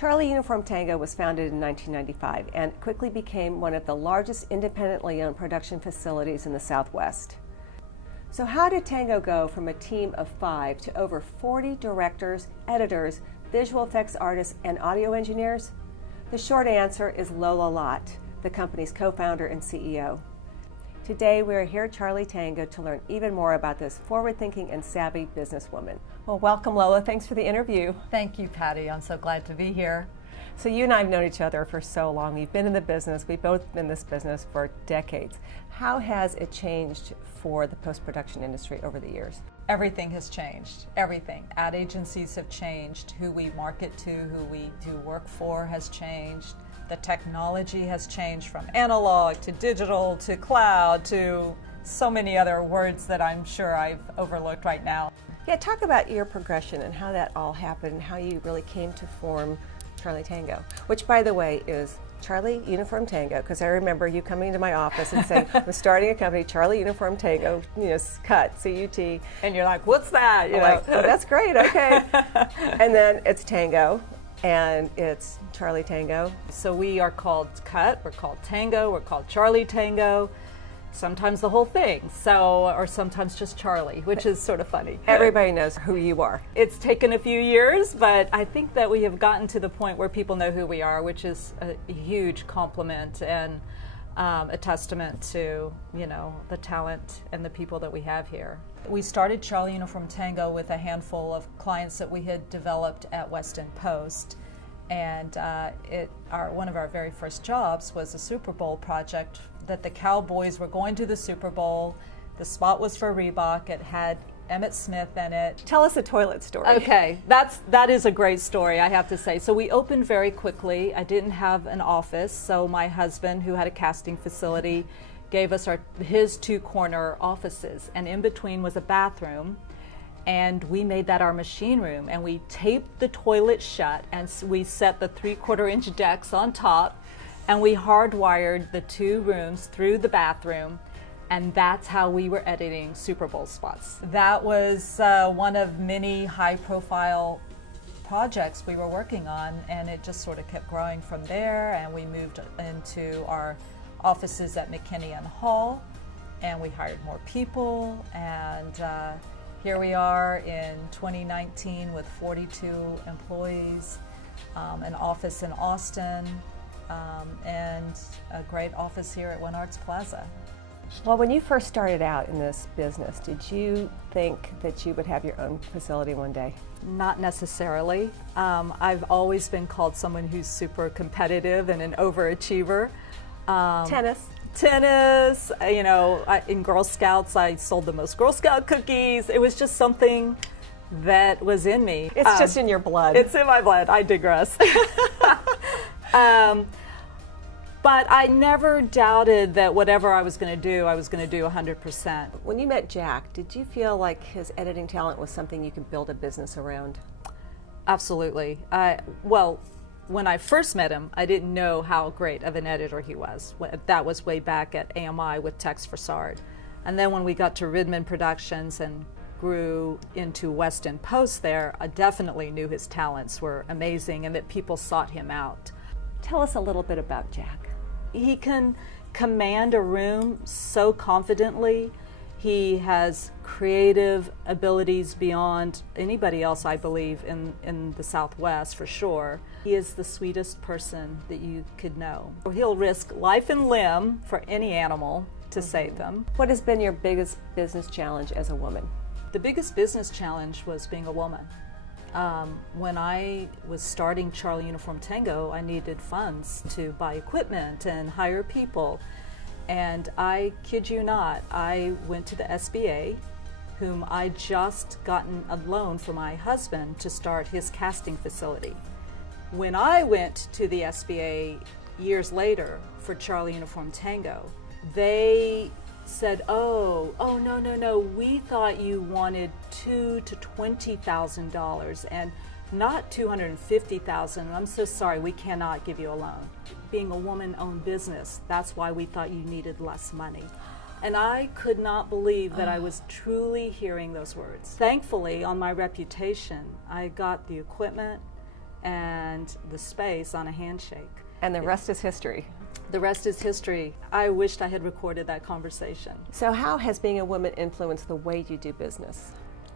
Charlie Uniform Tango was founded in 1995 and quickly became one of the largest independently owned production facilities in the Southwest. So how did Tango go from a team of 5 to over 40 directors, editors, visual effects artists, and audio engineers? The short answer is Lola Lott, the company's co-founder and CEO. Today we are here at Charlie Tango to learn even more about this forward-thinking and savvy businesswoman. Well, welcome Lola, thanks for the interview. Thank you, Patty, I'm so glad to be here. So you and I have known each other for so long. We've been in the business, we've both been in this business for decades. How has it changed for the post-production industry over the years? Everything has changed, everything. Ad agencies have changed, who we market to, who we do work for has changed. The technology has changed from analog to digital to cloud to so many other words that I'm sure I've overlooked right now. Yeah, talk about your progression and how that all happened and how you really came to form Charlie Tango, which by the way is Charlie Uniform Tango, because I remember you coming to my office and saying, I'm starting a company, Charlie Uniform Tango, cut, C-U-T. And you're like, what's that? I'm like, oh, that's great, okay. And then it's Tango, and it's Charlie Tango. So we are called Cut, we're called Tango, we're called Charlie Tango, sometimes the whole thing, or sometimes just Charlie, which is sort of funny. Everybody knows who you are. It's taken a few years, but I think that we have gotten to the point where people know who we are, which is a huge compliment and a testament to, the talent and the people that we have here. We started Charlie Uniform Tango with a handful of clients that we had developed at West End Post, and one of our very first jobs was a Super Bowl project that the Cowboys were going to the Super Bowl. The spot was for Reebok. It had Emmitt Smith in it. Tell us the toilet story. Okay, that is a great story, I have to say. So we opened very quickly. I didn't have an office, so my husband, who had a casting facility, gave us his 2 corner offices, and in between was a bathroom, and we made that our machine room, and we taped the toilet shut, and we set the 3/4-inch decks on top, and we hardwired the 2 rooms through the bathroom, and that's how we were editing Super Bowl spots. That was one of many high-profile projects we were working on, and it just sort of kept growing from there, and we moved into our offices at McKinney and Hall, and we hired more people, and here we are in 2019 with 42 employees, an office in Austin, and a great office here at One Arts Plaza. Well, when you first started out in this business, did you think that you would have your own facility one day? Not necessarily. I've always been called someone who's super competitive and an overachiever. Tennis, in Girl Scouts, I sold the most Girl Scout cookies. It was just something that was in me. It's just in your blood. It's in my blood. I digress. But I never doubted that whatever I was going to do, I was going to do 100%. When you met Jack, did you feel like his editing talent was something you could build a business around? Absolutely. When I first met him, I didn't know how great of an editor he was. That was way back at AMI with Tex Fassard. And then when we got to Ridman Productions and grew into West End Post there, I definitely knew his talents were amazing and that people sought him out. Tell us a little bit about Jack. He can command a room so confidently. He has creative abilities beyond anybody else, I believe, in the Southwest for sure. He is the sweetest person that you could know. He'll risk life and limb for any animal to save them. What has been your biggest business challenge as a woman? The biggest business challenge was being a woman. When I was starting Charlie Uniform Tango, I needed funds to buy equipment and hire people. And I kid you not, I went to the SBA, whom I just gotten a loan for my husband to start his casting facility. When I went to the SBA years later for Charlie Uniform Tango, they said, no, we thought you wanted $2,000 to $20,000 and not $250,000. I'm so sorry, we cannot give you a loan. Being a woman-owned business, that's why we thought you needed less money. And I could not believe that I was truly hearing those words. Thankfully, on my reputation, I got the equipment, and the space on a handshake. And the rest is history. The rest is history. I wished I had recorded that conversation. So how has being a woman influenced the way you do business?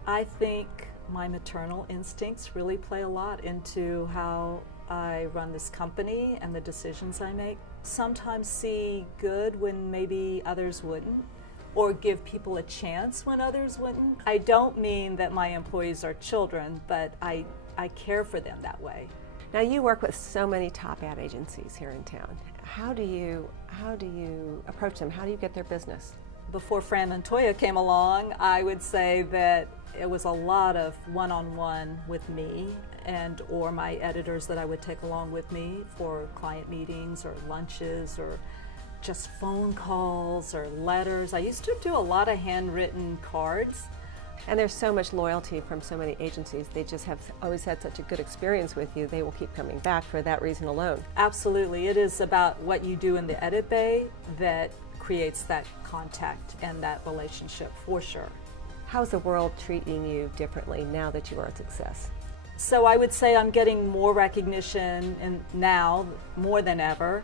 I think my maternal instincts really play a lot into how I run this company and the decisions I make. Sometimes see good when maybe others wouldn't, or give people a chance when others wouldn't. I don't mean that my employees are children, but I care for them that way. Now you work with so many top ad agencies here in town. How do you approach them? How do you get their business? Before Fran Montoya came along, I would say that it was a lot of one-on-one with me and or my editors that I would take along with me for client meetings or lunches or just phone calls or letters. I used to do a lot of handwritten cards. And there's so much loyalty from so many agencies. They just have always had such a good experience with you. They will keep coming back for that reason alone. Absolutely. It is about what you do in the edit bay that creates that contact and that relationship for sure. How's the world treating you differently now that you are a success? So I would say I'm getting more recognition and now more than ever,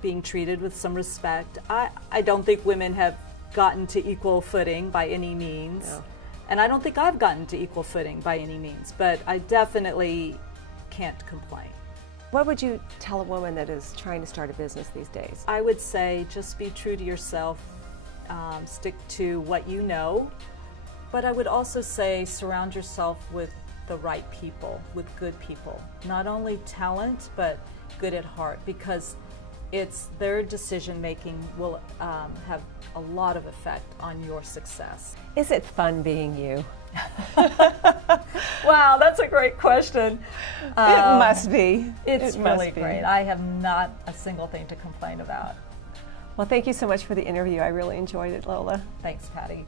being treated with some respect. I don't think women have gotten to equal footing by any means. No. And I don't think I've gotten to equal footing by any means, but I definitely can't complain. What would you tell a woman that is trying to start a business these days? I would say just be true to yourself, stick to what you know, but I would also say surround yourself with the right people, with good people. Not only talent, but good at heart, because it's their decision making will have a lot of effect on your success. Is it fun being you? Wow, that's a great question. It must be. It's It must really be. great. I have not a single thing to complain about. Well, thank you so much for the interview. I really enjoyed it, Lola. Thanks, Patty.